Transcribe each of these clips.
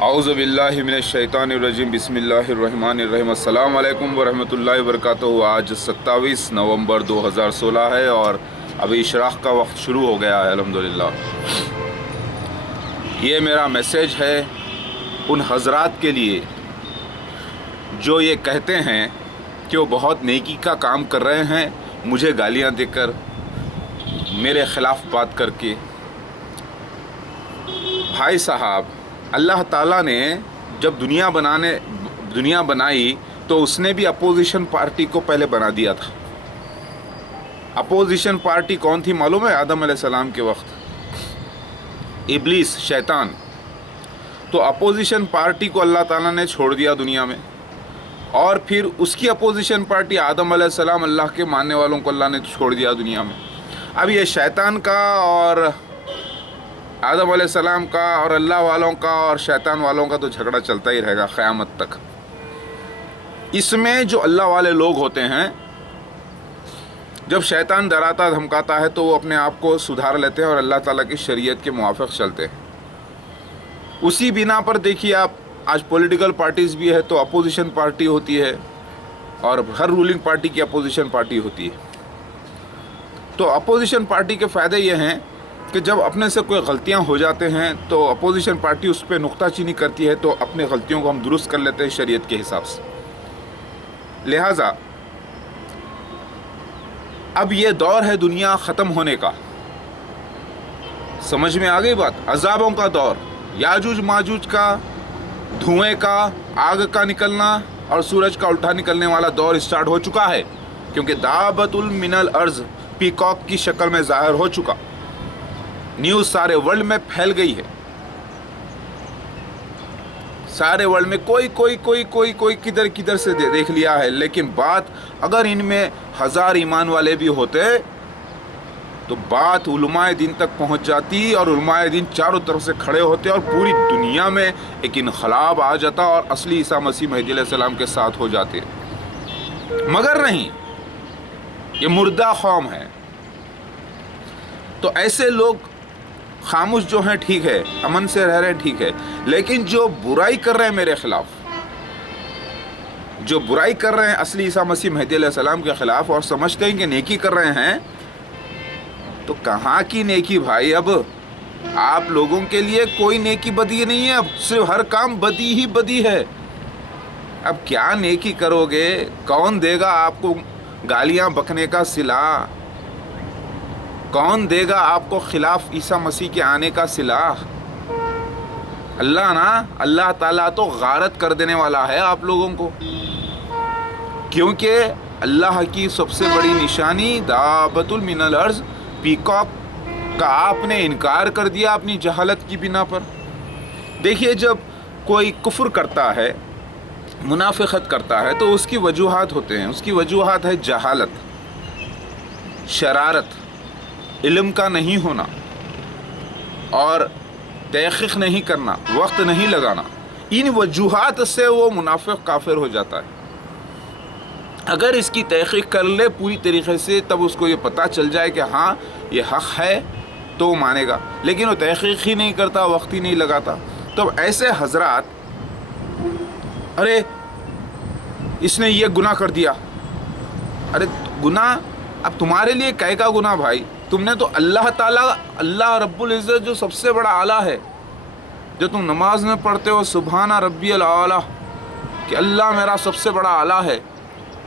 अऊज़ु बिल्लाहि मिनश्शैतानिर्रजीम बिस्मिल्लाहिर्रहमानिर्रहीम। अस्सलाम वालेकुम वरहमतुल्लाहि वबरकातुहू। आज 27 नवंबर 2016 है और अभी इशराक़ का वक्त शुरू हो गया है अल्हम्दुलिल्लाह। ये मेरा मैसेज है उन हज़रात के लिए जो ये कहते हैं कि वो बहुत नेकी का काम कर रहे हैं, मुझे गालियाँ देकर, मेरे ख़िलाफ़ बात करके। भाई साहब, अल्लाह ताला ने जब दुनिया बनाई तो उसने भी अपोजिशन पार्टी को पहले बना दिया था। अपोजिशन पार्टी कौन थी मालूम है? आदम अलैहिस्सलाम के वक्त इब्लीस, शैतान। तो अपोजिशन पार्टी को अल्लाह ताला ने छोड़ दिया दुनिया में, और फिर उसकी अपोजिशन पार्टी आदम अलैहिस्सलाम, अल्लाह के मानने वालों को अल्लाह ने छोड़ दिया दुनिया में। अब ये शैतान का और आदम अलैहिस्सलाम का और अल्लाह वालों का और शैतान वालों का तो झगड़ा चलता ही रहेगा क़यामत तक। इसमें जो अल्लाह वाले लोग होते हैं, जब शैतान डराता धमकाता है तो वो अपने आप को सुधार लेते हैं और अल्लाह ताला की शरीयत के मुआफ़िक़ चलते हैं। उसी बिना पर देखिए आप, आज पॉलिटिकल पार्टीज़ भी है तो अपोजिशन पार्टी होती है और हर रूलिंग पार्टी की अपोजिशन पार्टी होती है। तो अपोजिशन पार्टी के फ़ायदे ये हैं कि जब अपने से कोई गलतियां हो जाते हैं तो अपोजिशन पार्टी उस पर नुक्ताचीनी करती है, तो अपने गलतियों को हम दुरुस्त कर लेते हैं शरीयत के हिसाब से। लिहाजा अब ये दौर है दुनिया ख़त्म होने का। समझ में आ गई बात? अज़ाबों का दौर, याजूज माजूज का, धुएं का, आग का निकलना और सूरज का उल्टा निकलने वाला दौर स्टार्ट हो चुका है, क्योंकि दाबतुल मिनल अर्ज़ पीकॉक की शक्ल में ज़ाहिर हो चुका। न्यूज़ सारे वर्ल्ड में फैल गई है। सारे वर्ल्ड में कोई किधर किधर से देख लिया है। लेकिन बात अगर इनमें 1000 ईमान वाले भी होते तो बात उलमाए दिन तक पहुंच जाती और उलमाए दिन चारों तरफ से खड़े होते और पूरी दुनिया में एक इनकलाब आ जाता और असली ईसा मसीह महदी अलैहिस्सलाम के साथ हो जाते। मगर नहीं, ये मुर्दा कौम है। तो ऐसे लोग खामोश जो हैं ठीक है, अमन से रह रहे हैं ठीक है, लेकिन जो बुराई कर रहे हैं मेरे ख़िलाफ़, जो बुराई कर रहे हैं असली ईसा मसीह महदी अलैहिस्सलाम के ख़िलाफ़ और समझते हैं कि नेकी कर रहे हैं, तो कहाँ की नेकी भाई? अब आप लोगों के लिए कोई नेकी बदी नहीं है, अब सिर्फ हर काम बदी ही बदी है। अब क्या नेकी करोगे? कौन देगा आपको गालियाँ बकने का सिला? कौन देगा आपको खिलाफ ईसा मसीह के आने का सिला? अल्लाह ना, अल्लाह ताला तो गारत कर देने वाला है आप लोगों को, क्योंकि अल्लाह की सबसे बड़ी निशानी दाबतुल मिनल अर्ज़, पीकॉक का आपने इनकार कर दिया अपनी जहालत की बिना पर। देखिए, जब कोई कुफ्र करता है, मुनाफिकत करता है, तो उसकी वजूहात होते हैं। उसकी वजूहात है जहालत, शरारत, इल्म का नहीं होना और तहक़ीक़ नहीं करना, वक्त नहीं लगाना। इन वजूहात से वो मुनाफिक काफिर हो जाता है। अगर इसकी तहक़ीक़ कर ले पूरी तरीक़े से, तब उसको ये पता चल जाए कि हाँ ये हक़ है, तो वो मानेगा। लेकिन वो तहक़ीक़ ही नहीं करता, वक्त ही नहीं लगाता। तो ऐसे हज़रात, अरे इसने ये गुनाह कर दिया, अरे गुनाह अब तुम्हारे लिए कै का गुनाह भाई? तुमने तो अल्लाह ताला, अल्लाह रब्बुल इज़्ज़त जो सबसे बड़ा आला है, जो तुम नमाज में पढ़ते हो सुबहाना रब्बियल आला, कि अल्लाह मेरा सबसे बड़ा आला है,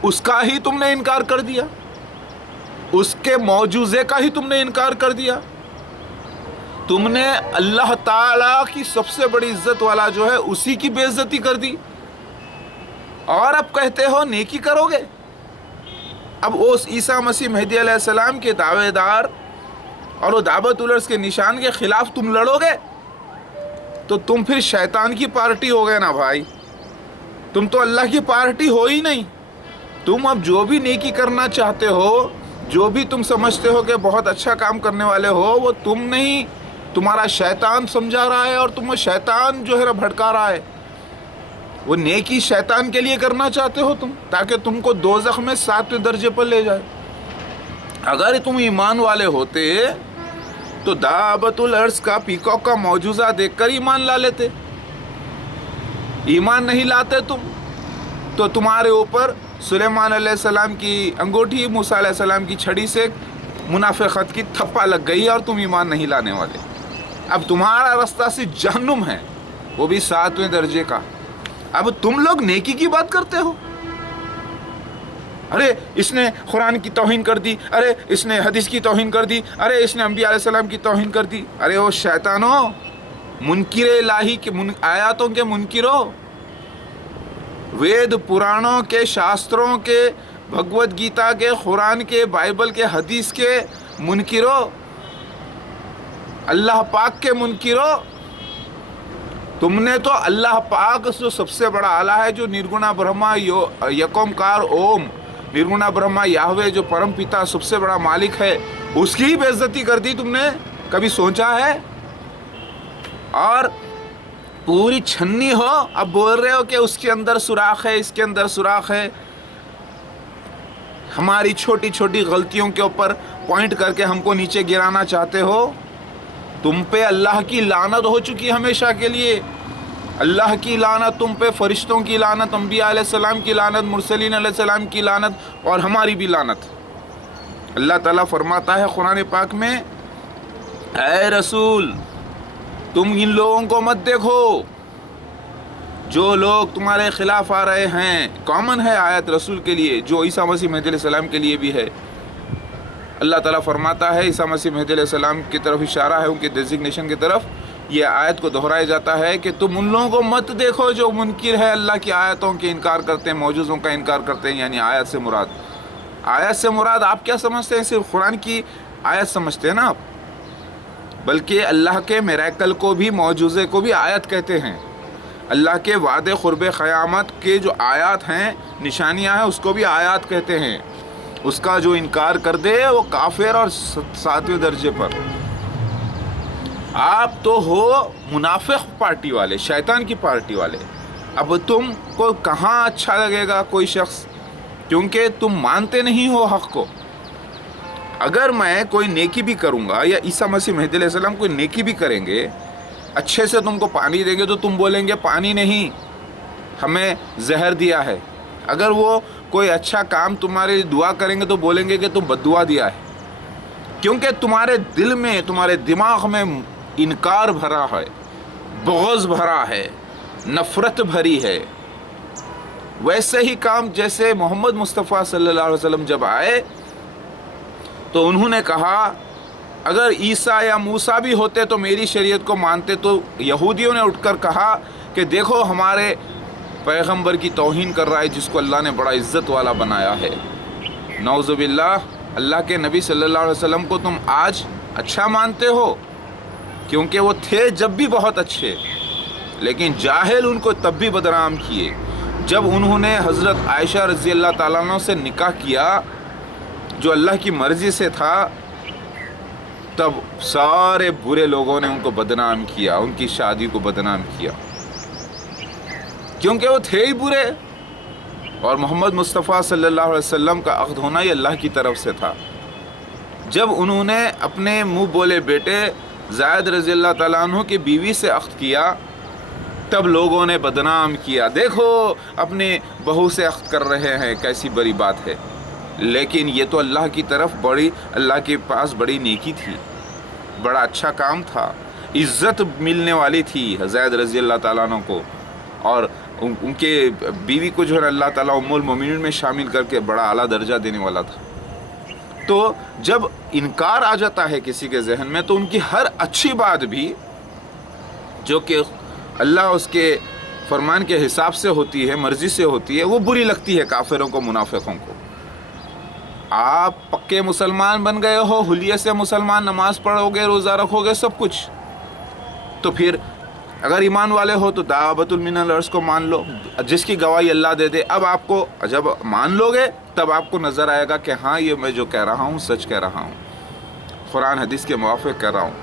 उसका ही तुमने इनकार कर दिया, उसके मौजूज़े का ही तुमने इनकार कर दिया। तुमने अल्लाह ताला की सबसे बड़ी इज़्ज़त वाला जो है उसी की बेइज्जती कर दी, और अब कहते हो नेकी करोगे। अब उस ईसा मसीह महदी अलैहिस्सलाम के दावेदार और वो दावतुल अर्ज़ के निशान के ख़िलाफ़ तुम लड़ोगे तो तुम फिर शैतान की पार्टी हो गए ना भाई। तुम तो अल्लाह की पार्टी हो ही नहीं। तुम अब जो भी नेकी करना चाहते हो, जो भी तुम समझते हो कि बहुत अच्छा काम करने वाले हो, वो तुम नहीं, तुम्हारा शैतान समझा रहा है और तुम्हें शैतान जो है भटका रहा है। वो नेकी शैतान के लिए करना चाहते हो तुम, ताकि तुमको दोज़ख में 7वें दर्जे पर ले जाए। अगर तुम ईमान वाले होते तो दाबतुल अर्ज़ का, पीकॉक का मौजूज़ा देखकर ईमान ला लेते। ईमान नहीं लाते तुम, तो तुम्हारे ऊपर सुलेमान अलैहिस्सलाम की अंगूठी, मूसा अलैहिस्सलाम की छड़ी से मुनाफिकत की थप्पा लग गई और तुम ईमान नहीं लाने वाले। अब तुम्हारा रास्ता से जहन्नुम है, वो भी 7वें दर्जे का। अब तुम लोग नेकी की बात करते हो। अरे इसने कुरान की तौहीन कर दी, अरे इसने हदीस की तौहीन कर दी, अरे इसने अंबिया अलैहिस्सलाम की तौहीन कर दी। अरे ओ शैतानो, मुनकिर इलाही के आयातों के मुनकिरो, वेद पुराणों के, शास्त्रों के, भगवत गीता के, कुरान के, बाइबल के, हदीस के मुनकिरो, अल्लाह पाक के मुनकिरो। तुमने तो अल्लाह पाक जो सबसे बड़ा आला है, जो निर्गुणा ब्रह्मा यकोमकार ओम, निर्गुणा ब्रह्मा याहवे, जो परम पिता सबसे बड़ा मालिक है, उसकी ही बेइज्जती कर दी तुमने। कभी सोचा है? और पूरी छन्नी हो, अब बोल रहे हो कि उसके अंदर सुराख है, इसके अंदर सुराख है। हमारी छोटी छोटी गलतियों के ऊपर पॉइंट करके हमको नीचे गिराना चाहते हो। तुम पे अल्लाह की लानत हो चुकी हमेशा के लिए। अल्लाह की लानत तुम पे, फरिश्तों की लानत, अंबिया अलैहिस्सलाम की लानत, मुरसलीन अलैहिस्सलाम की लानत, और हमारी भी लानत। अल्लाह ताला फरमाता है कुरान पाक में, ऐ रसूल तुम इन लोगों को मत देखो जो लोग तुम्हारे खिलाफ आ रहे हैं। कॉमन है आयत रसूल के लिए, जो ईसा मसीह महदी अलैहिस्सलाम के लिए भी है। अल्लाह ताला फरमाता है, ईसा मसीह महदी अलैहिस्सलाम की तरफ इशारा है, उनके डेजिग्नेशन की तरफ। ये आयत को दोहराया जाता है कि तुम उन लोगों को मत देखो जो मुनकिर है, अल्लाह की आयतों के इनकार करते हैं, मौजूज़ों का इनकार करते हैं। यानी आयत से मुराद आप क्या समझते हैं? सिर्फ कुरान की आयत समझते हैं ना आप, बल्कि अल्लाह के मिरेकल को भी, मौजूज़े को भी आयत कहते हैं। अल्लाह के वादे क़ुर्ब क़यामत के जो आयात हैं, निशानियां हैं, उसको भी आयात कहते हैं। उसका जो इनकार कर दे वो काफिर और 7वें दर्जे पर। आप तो हो मुनाफिक पार्टी वाले, शैतान की पार्टी वाले। अब तुमको कहाँ अच्छा लगेगा कोई शख्स, क्योंकि तुम मानते नहीं हो हक़ को। अगर मैं कोई नेकी भी करूँगा, या ईसा मसीह महदी अलैहिस्सलाम कोई नेकी भी करेंगे, अच्छे से तुमको पानी देंगे, तो तुम बोलेंगे पानी नहीं, हमें जहर दिया है। अगर वो कोई अच्छा काम तुम्हारे लिए दुआ करेंगे, तो बोलेंगे कि तुम बद्दुआ दिया है, क्योंकि तुम्हारे दिल में, तुम्हारे दिमाग में इनकार भरा है, बुग़्ज़ भरा है, नफ़रत भरी है। वैसे ही काम जैसे मोहम्मद मुस्तफ़ा सल्लल्लाहु अलैहि वसल्लम जब आए, तो उन्होंने कहा अगर ईसा या मूसा भी होते तो मेरी शरीयत को मानते। तो यहूदियों ने उठकर कहा कि देखो हमारे पैगंबर की तौहीन कर रहा है, जिसको अल्लाह ने बड़ा इज़्ज़त वाला बनाया है। नौज़ुबिल्लाह, अल्लाह के नबी सल्लल्लाहु अलैहि वसल्लम को तुम आज अच्छा मानते हो, क्योंकि वो थे जब भी बहुत अच्छे, लेकिन जाहिल उनको तब भी बदनाम किए। जब उन्होंने हज़रत आयशा रज़ी अल्लाह ताला अन्हा से निकाह किया, जो अल्लाह की मर्ज़ी से था, तब सारे बुरे लोगों ने उनको बदनाम किया, उनकी शादी को बदनाम किया, क्योंकि वो थे ही बुरे। और मोहम्मद मुस्तफ़ा सल्लल्लाहु अलैहि वसल्लम का अक़्द होना ही अल्लाह की तरफ से था। जब उन्होंने अपने मुँह बोले बेटे ज़ायद रज़ी अल्लाह ताला अन्हु की बीवी से अक़्द किया, तब लोगों ने बदनाम किया, देखो अपने बहू से अक़्द कर रहे हैं, कैसी बड़ी बात है। लेकिन ये तो अल्लाह की तरफ बड़ी, अल्लाह के पास बड़ी नेकी थी, बड़ा अच्छा काम था, इज़्ज़त मिलने वाली थी ज़ैद रज़ी अल्लाह ताला अन्हु को, और उनके बीवी को जो है अल्लाह ताला उम्मुल मोमिनीन में शामिल करके बड़ा आला दर्जा देने वाला था। तो जब इनकार आ जाता है किसी के जहन में, तो उनकी हर अच्छी बात भी जो कि अल्लाह उसके फरमान के हिसाब से होती है, मर्ज़ी से होती है, वो बुरी लगती है काफिरों को, मुनाफिकों को। आप पक्के मुसलमान बन गए हो, हुलिये से मुसलमान, नमाज पढ़ोगे, रोज़ा रखोगे, सब कुछ, तो फिर अगर ईमान वाले हो तो दावतुल मिनल अर्ज़ को मान लो, जिसकी गवाही अल्लाह दे दे। अब आपको जब मान लोगे, तब आपको नज़र आएगा कि हाँ, ये मैं जो कह रहा हूँ सच कह रहा हूँ, कुरान हदीस के मुवाफ़िक़ कह रहा हूँ।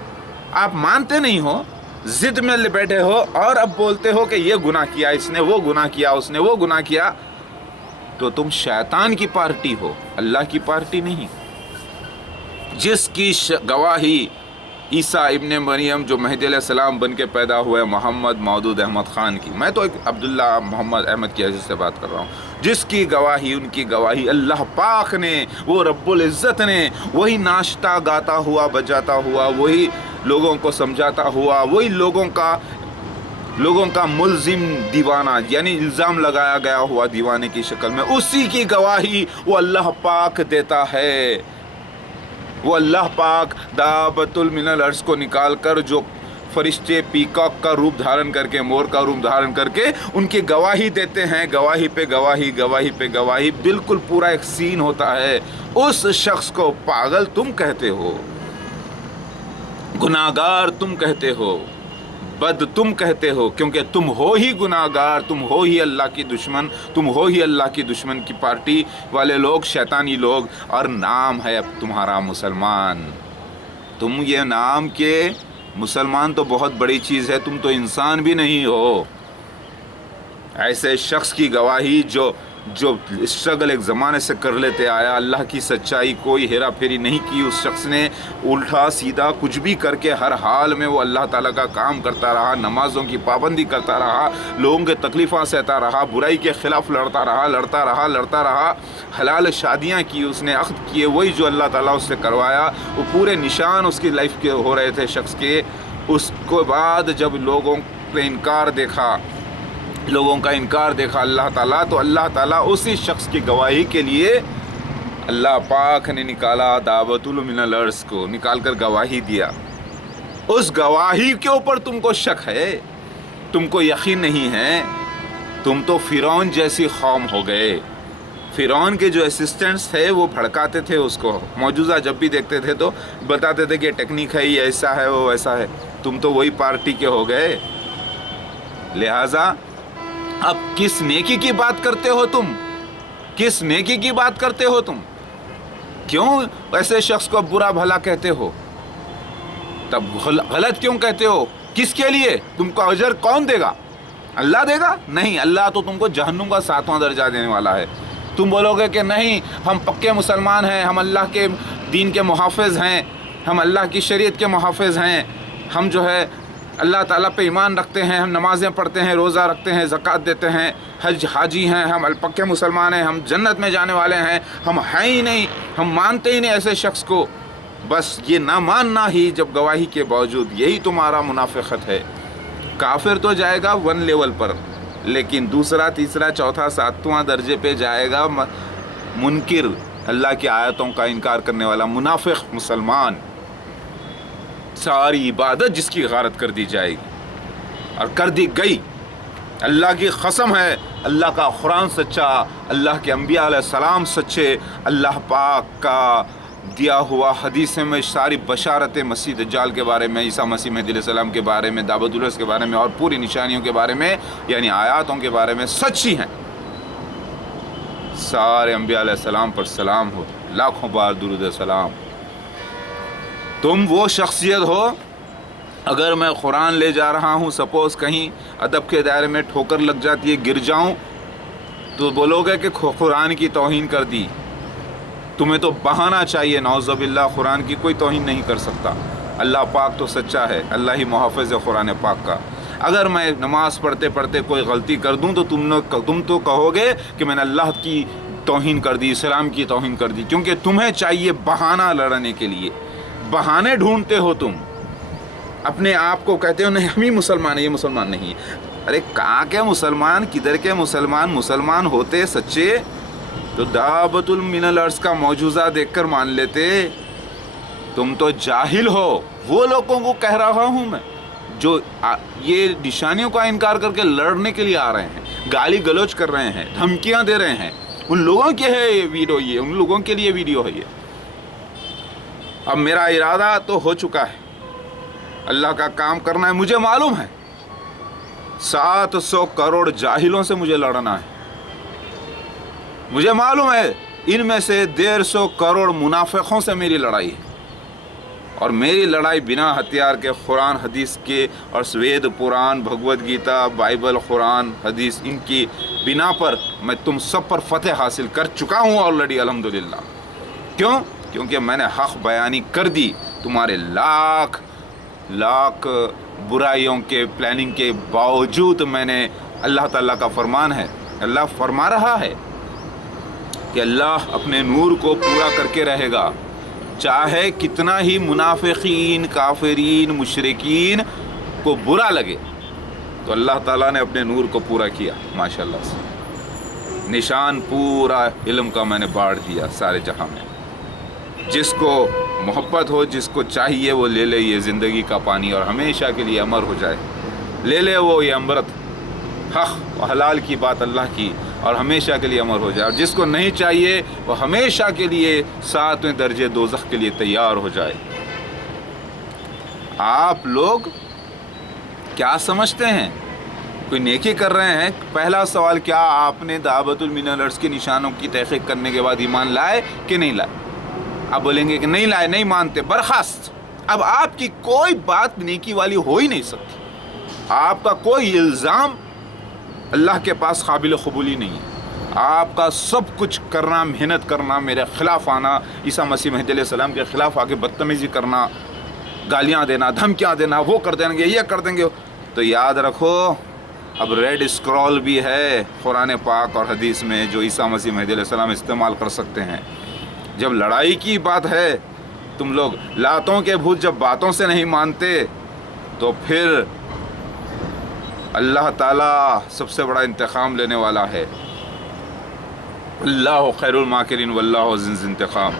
आप मानते नहीं हो, ज़िद में बैठे हो, और अब बोलते हो कि ये गुनाह किया इसने, वो गुनाह किया उसने, वो गुनाह किया, तो तुम शैतान की पार्टी हो, अल्लाह की पार्टी नहीं। जिसकी गवाही عیسیٰ ابن مریم جو مہدی علیہ السلام بن کے پیدا ہوئے محمد مودود احمد خان کی، میں تو ایک عبداللہ محمد احمد کی حیثیت سے بات کر رہا ہوں، جس کی گواہی، ان کی گواہی اللہ پاک نے، وہ رب العزت نے، وہی ناشتہ گاتا ہوا بجاتا ہوا، وہی لوگوں کو سمجھاتا ہوا، وہی لوگوں کا ملزم دیوانہ، یعنی الزام لگایا گیا ہوا دیوانے کی شکل میں، اسی کی گواہی وہ اللہ پاک دیتا ہے۔ وہ اللہ پاک دابۃ من الارض کو نکال کر جو فرشتے پیکاک کا روپ دھارن کر کے، مور کا روپ دھارن کر کے ان کی گواہی دیتے ہیں، گواہی پہ گواہی، گواہی پہ گواہی، بالکل پورا ایک سین ہوتا ہے۔ اس شخص کو پاگل تم کہتے ہو، گناہگار تم کہتے ہو، بد تم کہتے ہو، کیونکہ تم ہو ہی گناہگار، تم ہو ہی اللہ کی دشمن، تم ہو ہی اللہ کی دشمن کی پارٹی والے لوگ، شیطانی لوگ، اور نام ہے اب تمہارا مسلمان۔ تم یہ نام کے مسلمان تو بہت بڑی چیز ہے، تم تو انسان بھی نہیں ہو۔ ایسے شخص کی گواہی جو اسٹرگل ایک زمانے سے کر لیتے آیا، اللہ کی سچائی کوئی ہیرا پھیری نہیں کی، اس شخص نے الٹا سیدھا کچھ بھی کر کے ہر حال میں وہ اللہ تعالیٰ کا کام کرتا رہا، نمازوں کی پابندی کرتا رہا، لوگوں کے تکلیفیں سہتا رہا، برائی کے خلاف لڑتا رہا، حلال شادیاں کی اس نے، عقد کیے، وہی جو اللہ تعالیٰ اس سے کروایا، وہ پورے نشان اس کی لائف کے ہو رہے تھے شخص کے۔ اس کے بعد جب لوگوں کا انکار دیکھا اللہ تعالیٰ، تو اللہ تعالیٰ اسی شخص کی گواہی کے لیے اللہ پاک نے نکالا دعوت من الارض کو، نکال کر گواہی دیا۔ اس گواہی کے اوپر تم کو شک ہے، تم کو یقین نہیں ہے، تم تو فرعون جیسی قوم ہو گئے۔ فرعون کے جو اسسٹنٹس تھے وہ بھڑکاتے تھے اس کو، معجزہ جب بھی دیکھتے تھے تو بتاتے تھے کہ ٹیکنیک ہے، یہ ایسا ہے، وہ ایسا ہے، تم تو وہی پارٹی کے ہو گئے۔ لہٰذا اب کس نیکی کی بات کرتے ہو تم؟ کس نیکی کی بات کرتے ہو تم؟ کیوں ایسے شخص کو برا بھلا کہتے ہو؟ تب غلط کیوں کہتے ہو؟ کس کے لیے؟ تم کو اجر کون دے گا؟ اللہ دے گا؟ نہیں، اللہ تو تم کو جہنم کا 7واں درجہ دینے والا ہے۔ تم بولو گے کہ نہیں، ہم پکے مسلمان ہیں، ہم اللہ کے دین کے محافظ ہیں، ہم اللہ کی شریعت کے محافظ ہیں، ہم جو ہے اللہ تعالیٰ پہ ایمان رکھتے ہیں، ہم نمازیں پڑھتے ہیں، روزہ رکھتے ہیں، زکوٰۃ دیتے ہیں، حاجی ہیں، ہم پکے مسلمان ہیں، ہم جنت میں جانے والے ہیں، ہم ہیں ہی نہیں، ہم مانتے ہی نہیں ایسے شخص کو۔ بس یہ نہ ماننا ہی جب گواہی کے باوجود، یہی تمہارا منافقت ہے۔ کافر تو جائے گا 1 لیول پر، لیکن دوسرا، تیسرا، چوتھا، 7واں درجے پہ جائے گا منکر، اللہ کی آیتوں کا انکار کرنے والا منافق مسلمان۔ ساری عبادت جس کی غارت کر دی جائے گی اور کر دی گئی۔ اللہ کی قسم ہے، اللہ کا قرآن سچا، اللہ کے انبیاء علیہ السلام سچے، اللہ پاک کا دیا ہوا حدیث میں ساری بشارتیں مسیح دجال کے بارے میں، عیسیٰ مسیح مہدی علیہ السلام کے بارے میں، دعوت الرس کے بارے میں، اور پوری نشانیوں کے بارے میں، یعنی آیاتوں کے بارے میں سچی ہیں۔ سارے انبیاء علیہ السلام پر سلام ہو، لاکھوں بار درود سلام۔ تم وہ شخصیت ہو، اگر میں قرآن لے جا رہا ہوں، سپوز کہیں ادب کے دائرے میں ٹھوکر لگ جاتی ہے، گر جاؤں، تو بولو گے کہ قرآن کی توہین کر دی۔ تمہیں تو بہانا چاہیے، نعوذ باللہ، قرآن کی کوئی توہین نہیں کر سکتا۔ اللہ پاک تو سچا ہے، اللہ ہی محافظ ہے قرآن پاک کا۔ اگر میں نماز پڑھتے پڑھتے کوئی غلطی کر دوں تو تم تو کہو گے کہ میں نے اللہ کی توہین کر دی، اسلام کی توہین کر دی، کیونکہ تمہیں چاہیے بہانہ لڑنے کے لیے، بہانے ڈھونڈتے ہو تم، اپنے آپ کو کہتے ہو نہیں ہم ہی مسلمان ہیں، یہ مسلمان نہیں ہے۔ ارے کہاں کے مسلمان، کدھر کے مسلمان؟ مسلمان ہوتے سچے تو دعوت من الارض کا معجزہ دیکھ کر مان لیتے۔ تم تو جاہل ہو۔ وہ لوگوں کو کہہ رہا ہوں میں جو یہ نشانیوں کا انکار کر کے لڑنے کے لیے آ رہے ہیں، گالی گلوچ کر رہے ہیں، دھمکیاں دے رہے ہیں، ان لوگوں کے ہے یہ ویڈیو، یہ ان لوگوں کے لیے ویڈیو ہے یہ۔ اب میرا ارادہ تو ہو چکا ہے، اللہ کا کام کرنا ہے، مجھے معلوم ہے 700 کروڑ جاہلوں سے مجھے لڑنا ہے، مجھے معلوم ہے ان میں سے 150 کروڑ منافقوں سے میری لڑائی ہے، اور میری لڑائی بنا ہتھیار کے قرآن حدیث کے اور وید پران، بھگوت گیتا، بائبل، قرآن حدیث، ان کی بنا پر میں تم سب پر فتح حاصل کر چکا ہوں آلریڈی، الحمدللہ۔ کیوں؟ کیونکہ میں نے حق بیانی کر دی، تمہارے لاکھ लाख बुराइयों के प्लानिंग के बावजूद मैंने, अल्लाह ताला का फरमान है, अल्लाह फरमा रहा है कि अल्लाह अपने नूर को पूरा करके रहेगा, चाहे कितना ही मुनाफिकीन, काफिरीन, मुशरिकीन को बुरा लगे। तो अल्लाह ताला ने अपने नूर को पूरा किया माशाल्लाह से। निशान पूरा इल्म का मैंने बांट दिया सारे जहां में। जिसको मोहब्बत हो, जिसको चाहिए वो ले ले ये ज़िंदगी का पानी और हमेशा के लिए अमर हो जाए। ले ले वो ये अमृत, हक़ और हलाल की बात अल्लाह की, और हमेशा के लिए अमर हो जाए। और जिसको नहीं चाहिए वो हमेशा के लिए 7वें दर्जे दोज़ख के लिए तैयार हो जाए। आप लोग क्या समझते हैं? कोई नेकी कर रहे हैं, पहला सवाल, क्या आपने दावतुल मिनल के निशानों की तहक़ीक़ करने के बाद ईमान लाए कि नहीं लाए? आप बोलेंगे कि नहीं लाए, नहीं मानते, बर्खास्त। अब आपकी कोई बात नेकी वाली हो ही नहीं सकती। आपका कोई इल्ज़ाम अल्लाह के पास काबिल क़बूली नहीं है। आपका सब कुछ करना, मेहनत करना, मेरे ख़िलाफ़ आना, ईसा मसीह महदी अलैहिस्सलाम के ख़िलाफ़ आके बदतमीज़ी करना, गालियाँ देना, धमकियाँ देना, वो कर देंगे, ये कर देंगे, तो याद रखो अब रेड स्क्रॉल भी है कुरान पाक और हदीस में जो ईसा मसीह महदी अलैहिस्सलाम इस्तेमाल कर सकते हैं। जब लड़ाई की बात है, तुम लोग लातों के भूत जब बातों से नहीं मानते, तो फिर अल्लाह ताला सबसे बड़ा इंतकाम लेने वाला है। अल्लाह खैरुल माकिरीन वल्लाहु अज़ीज़ुल इंतकाम।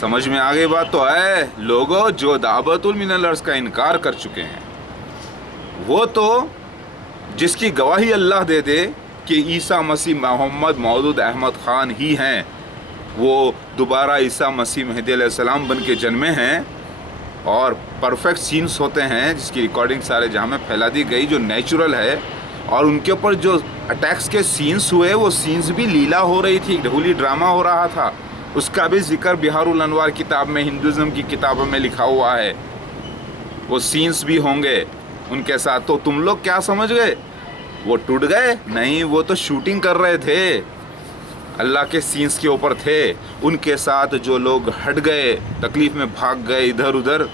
समझ में आ गई बात? तो है लोगों जो दावतुल मिनल अर्ज़ का इनकार कर चुके हैं, वो तो जिसकी गवाही अल्लाह दे दे कि ईसा मसीह मोहम्मद मौदूद अहमद ख़ान ही हैं, वो दोबारा ईसा मसीह महदी अलैहिस्सलाम बन के जन्मे हैं और परफेक्ट सीन्स होते हैं, जिसकी रिकॉर्डिंग सारे जहां में फैला दी गई, जो नेचुरल है। और उनके ऊपर जो अटैक्स के सीन्स हुए, वो सीन्स भी लीला हो रही थी, ढोली ड्रामा हो रहा था। उसका भी जिक्र बिहारुल अनवार किताब में, हिंदुज़म की किताबों में लिखा हुआ है। वो सीन्स भी होंगे उनके साथ। तो तुम लोग क्या समझ गए वो टूट गए? नहीं, वो तो शूटिंग कर रहे थे, अल्लाह के सीन्स के ऊपर थे। उनके साथ जो लोग हट गए, तकलीफ़ में भाग गए इधर उधर,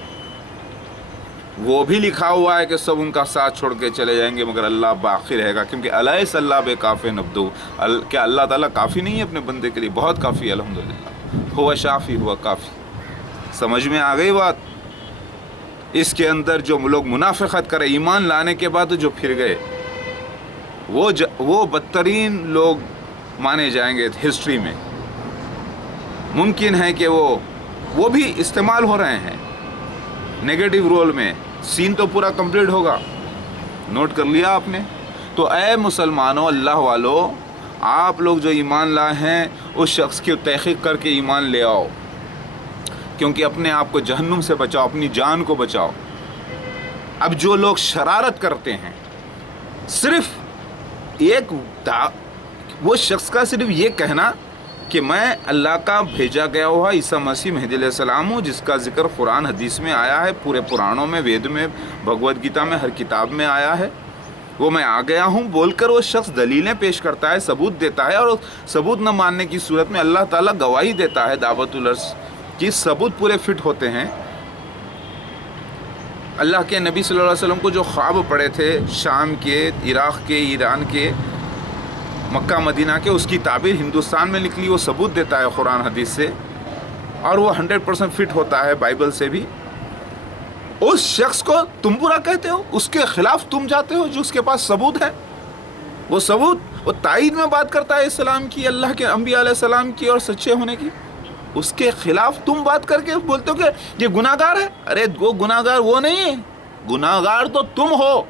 वो भी लिखा हुआ है कि सब उनका साथ छोड़ के चले जाएंगे, मगर अल्लाह बाकी रहेगा, क्योंकि अलैहिस्सल्लाह बेकाफ़ी नब्दू, क्या अल्लाह ताला काफ़ी नहीं है अपने बंदे के लिए? बहुत काफ़ी है अल्हम्दुलिल्लाह, हुआ शाफ़ी हुआ काफ़ी। समझ में आ गई बात? इसके अंदर जो लोग मुनाफ़िक़त करें ईमान लाने के बाद जो फिर गए, वो बदतरीन लोग माने जाएंगे हिस्ट्री में। मुमकिन है कि वो भी इस्तेमाल हो रहे हैं नेगेटिव रोल में। सीन तो पूरा कंप्लीट होगा, नोट कर लिया आपने? तो ऐ मुसलमानों, अल्लाह वालों, आप लोग जो ईमान लाए हैं उस शख्स की तहक़ीक़ करके ईमान ले आओ, क्योंकि अपने आप को जहन्नुम से बचाओ, अपनी जान को बचाओ। अब जो लोग शरारत करते हैं, सिर्फ वो शख्स का सिर्फ ये कहना कि मैं अल्लाह का भेजा गया हुआ ईसा मसीह महदी अलैहिस्सलाम हूँ, जिसका जिक्र कुरान हदीस में आया है, पूरे पुराणों में, वेद में, भगवद गीता में, हर किताब में आया है, वो मैं आ गया हूँ बोलकर वो शख्स दलीलें पेश करता है, सबूत देता है, और सबूत न मानने की सूरत में अल्लाह ताला गवाही देता है दावतुल अर्ज़ की, सबूत पूरे फिट होते हैं। अल्लाह के नबी सल्लल्लाहु अलैहि वसल्लम को जो ख्वाब पड़े थे शाम के, इराक़ के, ईरान के, मक्का मदीना के, उसकी ताबीर हिंदुस्तान में निकली, वो सबूत देता है कुरान हदीस से, और वो 100% फिट होता है बाइबल से भी। उस शख्स को तुम बुरा कहते हो, उसके खिलाफ तुम जाते हो जो उसके पास सबूत है। वो सबूत, वो तायीद में बात करता है इस्लाम की, अल्लाह के अंबिया अलैहिस्सलाम की और सच्चे होने की। उसके खिलाफ तुम बात करके बोलते हो कि ये गुनाहगार है। अरे वो गुनाहगार वो नहीं है, गुनाहगार तो तुम हो,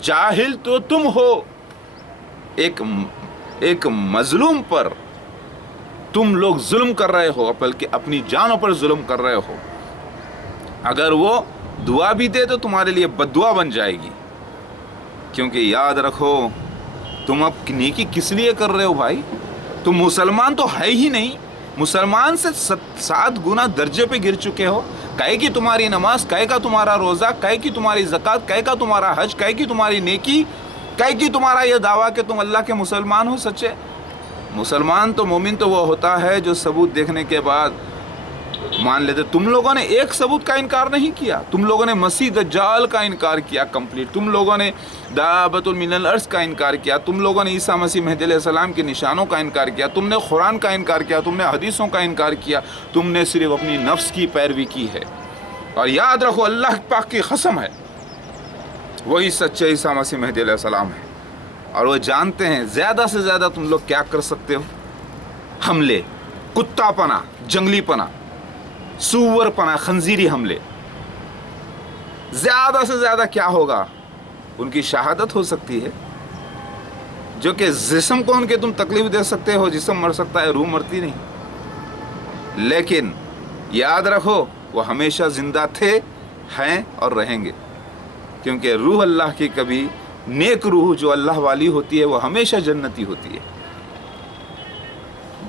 जाहिल तो तुम हो। एक मजलूम पर तुम लोग जुल्म कर रहे हो, बल्कि अपनी जानों पर जुल्म कर रहे हो। अगर वो दुआ भी दे तो तुम्हारे लिए बद्दुआ बन जाएगी, क्योंकि याद रखो तुम अब नेकी किस लिए कर रहे हो भाई? तुम मुसलमान तो है ही नहीं, मुसलमान से 7 गुना दर्जे पे गिर चुके हो। कहे की तुम्हारी नमाज, कहे का तुम्हारा रोज़ा, कहे की तुम्हारी ज़कात, कहे का तुम्हारा हज, कहे की तुम्हारी नेकी, कहे की तुम्हारा यह दावा कि तुम अल्लाह के मुसलमान हो सच्चे। मुसलमान तो मोमिन तो वो होता है जो सबूत देखने के बाद مان لیتے تم لوگوں نے ایک ثبوت کا انکار نہیں کیا. تم لوگوں نے مسیح دجال کا انکار کیا کمپلیٹ. تم لوگوں نے دابۃ من الارض کا انکار کیا. تم لوگوں نے عیسیٰ مسیح مہدی علیہ السلام کے نشانوں کا انکار کیا. تم نے قرآن کا انکار کیا. تم نے حدیثوں کا انکار کیا. تم نے صرف اپنی نفس کی پیروی کی ہے. اور یاد رکھو اللہ پاک کی قسم ہے وہی سچے عیسیٰ مسیح مہدی علیہ السلام ہے. اور وہ جانتے ہیں زیادہ سے زیادہ تم لوگ کیا کر سکتے ہو. حملے، کتا پنا، جنگلی پنا، سور پنا، خنزیری حملے. زیادہ سے زیادہ کیا ہوگا؟ ان کی شہادت ہو سکتی ہے. جو کہ جسم کو ان کے تم تکلیف دے سکتے ہو. جسم مر سکتا ہے، روح مرتی نہیں. لیکن یاد رکھو وہ ہمیشہ زندہ تھے، ہیں اور رہیں گے. کیونکہ روح اللہ کی کبھی نیک روح جو اللہ والی ہوتی ہے وہ ہمیشہ جنتی ہوتی ہے.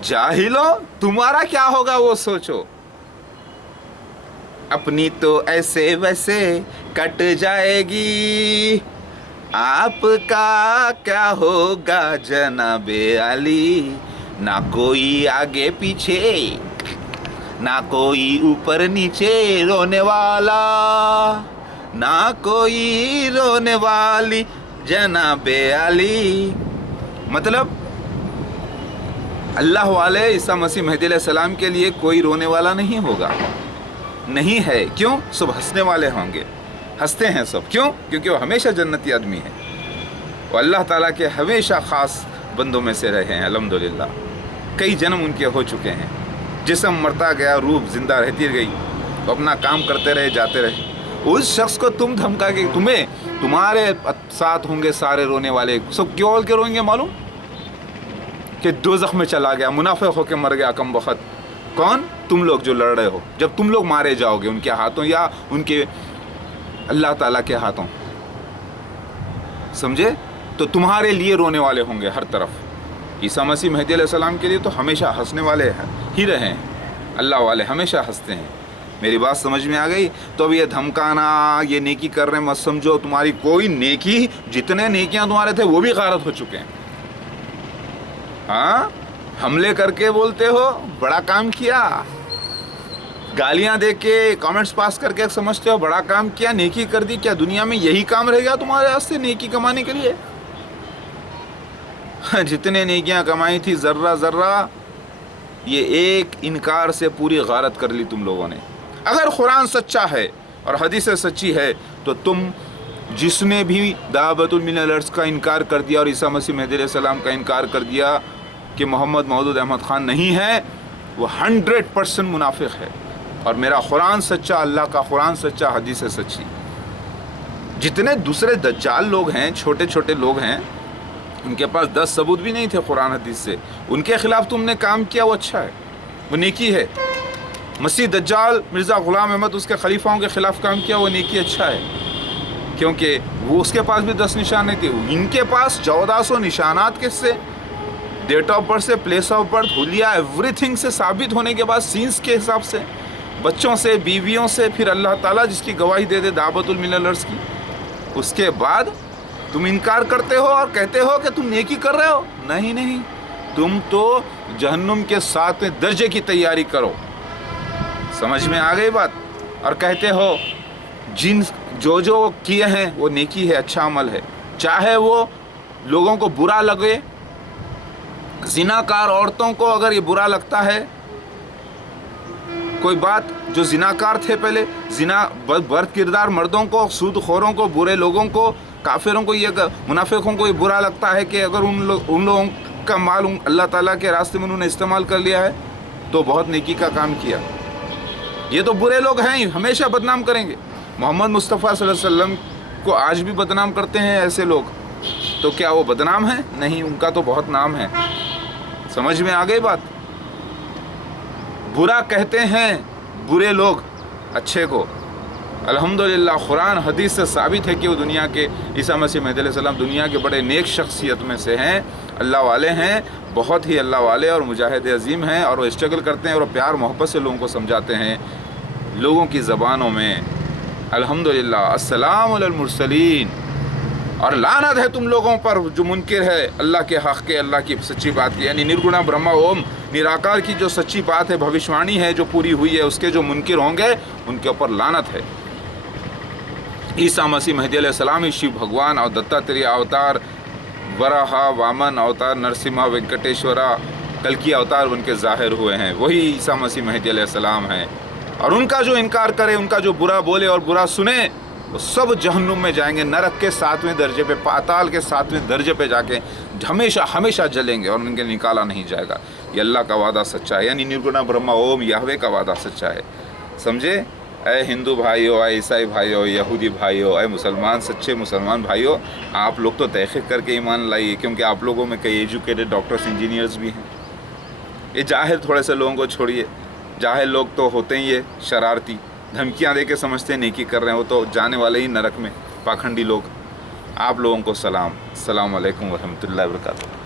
جاہلو تمہارا کیا ہوگا وہ سوچو. اپنی تو ایسے ویسے کٹ جائے گی، آپ کا کیا ہوگا جناب علی. نہ کوئی آگے پیچھے، نہ کوئی اوپر نیچے رونے والا، نہ کوئی رونے والی جناب علی. مطلب اللہ والے عیسیٰ مسیح مہدی علیہ السلام کے لیے کوئی رونے والا نہیں ہوگا. نہیں ہے. کیوں؟ سب ہنسنے والے ہوں گے. ہنستے ہیں سب. کیوں؟ کیونکہ وہ ہمیشہ جنتی آدمی ہے. وہ اللہ تعالیٰ کے ہمیشہ خاص بندوں میں سے رہے ہیں. الحمدللہ کئی جنم ان کے ہو چکے ہیں. جسم مرتا گیا، روح زندہ رہتی گئی. وہ اپنا کام کرتے رہے، جاتے رہے. اس شخص کو تم دھمکا کے تمہارے ساتھ ہوں گے سارے رونے والے. سب کیوں بول کے روئیں گے معلوم؟ کہ دوزخ میں چلا گیا، منافق ہو کے مر گیا کم بخت. کون؟ تم لوگ جو لڑ رہے ہو. جب تم لوگ مارے جاؤ گے ان کے ہاتھوں یا ان کے اللہ تعالیٰ کے ہاتھوں، سمجھے؟ تو تمہارے لیے رونے والے ہوں گے ہر طرف. عیسیٰ مسیح مہدی علیہ السلام کے لیے تو ہمیشہ ہنسنے والے ہی رہے ہیں. اللہ والے ہمیشہ ہنستے ہیں. میری بات سمجھ میں آ گئی؟ تو اب یہ دھمکانا، یہ نیکی کر رہے مت سمجھو تمہاری کوئی نیکی. جتنے نیکیاں تمہارے تھے وہ بھی غارت ہو چکے ہیں. ہاں حملے کر کے بولتے ہو بڑا کام کیا، گالیاں دے کے کامنٹس پاس کر کے سمجھتے ہو بڑا کام کیا، نیکی کر دی. کیا دنیا میں یہی کام رہ گیا تمہارے واسطے نیکی کمانے کے لیے؟ جتنے نیکیاں کمائی تھی ذرہ ذرہ یہ ایک انکار سے پوری غارت کر لی تم لوگوں نے. اگر قرآن سچا ہے اور حدیث سچی ہے تو تم جس نے بھی دعوت من الارض کا انکار کر دیا اور عیسیٰ مسیح مہدی علیہ السلام کا انکار کر دیا کہ محمد مودود احمد خان نہیں ہے، وہ 100% منافق ہے. اور میرا قرآن سچا، اللہ کا قرآن سچا، حدیث سچی. جتنے دوسرے دجال لوگ ہیں، چھوٹے چھوٹے لوگ ہیں، ان کے پاس 10 ثبوت بھی نہیں تھے قرآن حدیث سے، ان کے خلاف تم نے کام کیا، وہ اچھا ہے، وہ نیکی ہے. مسیح دجال مرزا غلام احمد اس کے خلیفاؤں کے خلاف کام کیا، وہ نیکی اچھا ہے. کیونکہ وہ اس کے پاس بھی 10 نشان نہیں تھے. ان کے پاس 1400 نشانات کس سے؟ ڈیٹ آف برتھ سے، پلیس آف برتھ، حلیہ، ایوری تھنگ سے ثابت ہونے کے بعد سینس کے حساب سے، بچوں سے، بیویوں سے، پھر اللہ تعالیٰ جس کی گواہی دے دے دعوت من الارض کی، اس کے بعد تم انکار کرتے ہو اور کہتے ہو کہ تم نیکی کر رہے ہو. نہیں، تم تو جہنم کے 7ویں درجے کی تیاری کرو. سمجھ میں آ گئی بات؟ اور کہتے ہو جن جو کیے ہیں وہ نیکی ہے، اچھا عمل ہے. چاہے وہ لوگوں کو برا لگے، زناکار عورتوں کو اگر یہ برا لگتا ہے کوئی بات، جو زناکار تھے پہلے، زنا برد کردار مردوں کو، سود خوروں کو، برے لوگوں کو، کافروں کو، یہ منافقوں کو یہ برا لگتا ہے کہ اگر ان لوگوں کا مال اللہ تعالیٰ کے راستے میں انہوں نے استعمال کر لیا ہے تو بہت نیکی کا کام کیا. یہ تو برے لوگ ہیں، ہمیشہ بدنام کریں گے. محمد مصطفیٰ صلی اللہ علیہ وسلم کو آج بھی بدنام کرتے ہیں ایسے لوگ. تو کیا وہ بدنام ہیں؟ نہیں، ان کا تو بہت نام ہے. سمجھ میں آ گئی بات؟ برا کہتے ہیں برے لوگ اچھے کو. الحمدللہ قرآن حدیث سے ثابت ہے کہ وہ دنیا کے عیسیٰ مسیح مہدی علیہ السلام دنیا کے بڑے نیک شخصیت میں سے ہیں، اللہ والے ہیں، بہت ہی اللہ والے اور مجاہد عظیم ہیں. اور وہ اسٹرگل کرتے ہیں اور پیار محبت سے لوگوں کو سمجھاتے ہیں لوگوں کی زبانوں میں. الحمدللہ. السلام علی المرسلین. اور لعنت ہے تم لوگوں پر جو منکر ہے اللہ کے حق کے، اللہ کی سچی بات کی، یعنی نرگنا برہما اوم نراکار کی جو سچی بات ہے، بھوشوانی ہے جو پوری ہوئی ہے، اس کے جو منکر ہوں گے ان کے اوپر لعنت ہے۔ عیسیٰ مسیح مہدی علیہ السلام ہی شیو بھگوان اور دتاتریہ اوتار، وراہا وامن اوتار، نرسمہا وینکٹیشورا کلکی اوتار ان کے ظاہر ہوئے ہیں، وہی عیسیٰ مسیح مہدی علیہ السلام ہیں۔ اور ان کا جو انکار کرے، ان کا جو برا بولے اور برا سنے، وہ سب جہنم میں جائیں گے، نرک کے 7ویں درجے پہ، پاتال کے 7ویں درجے پہ جا کے ہمیشہ ہمیشہ جلیں گے اور ان کے نکالا نہیں جائے گا۔ یہ اللہ کا وعدہ سچا ہے، یعنی نرگنا برہما اوم یہوے کا وعدہ سچا ہے، سمجھے؟ اے ہندو بھائیو، اے عیسائی بھائیو، یہودی بھائیو، اے مسلمان، سچے مسلمان بھائیو، آپ لوگ تو تحقیق کر کے ایمان لائیے، کیونکہ آپ لوگوں میں کئی ایجوکیٹڈ ڈاکٹرز انجینئرز بھی ہیں۔ یہ جاہل تھوڑے سے لوگوں کو چھوڑیے، جاہل لوگ تو ہوتے ہی یہ شرارتی، دھمکیاں دے کے سمجھتے ہیں نیکی کر رہے ہیں، وہ تو جانے والے ہی نرک میں، پاکھنڈی لوگ۔ آپ لوگوں کو سلام، السلام علیکم ورحمۃ اللہ وبرکاتہ۔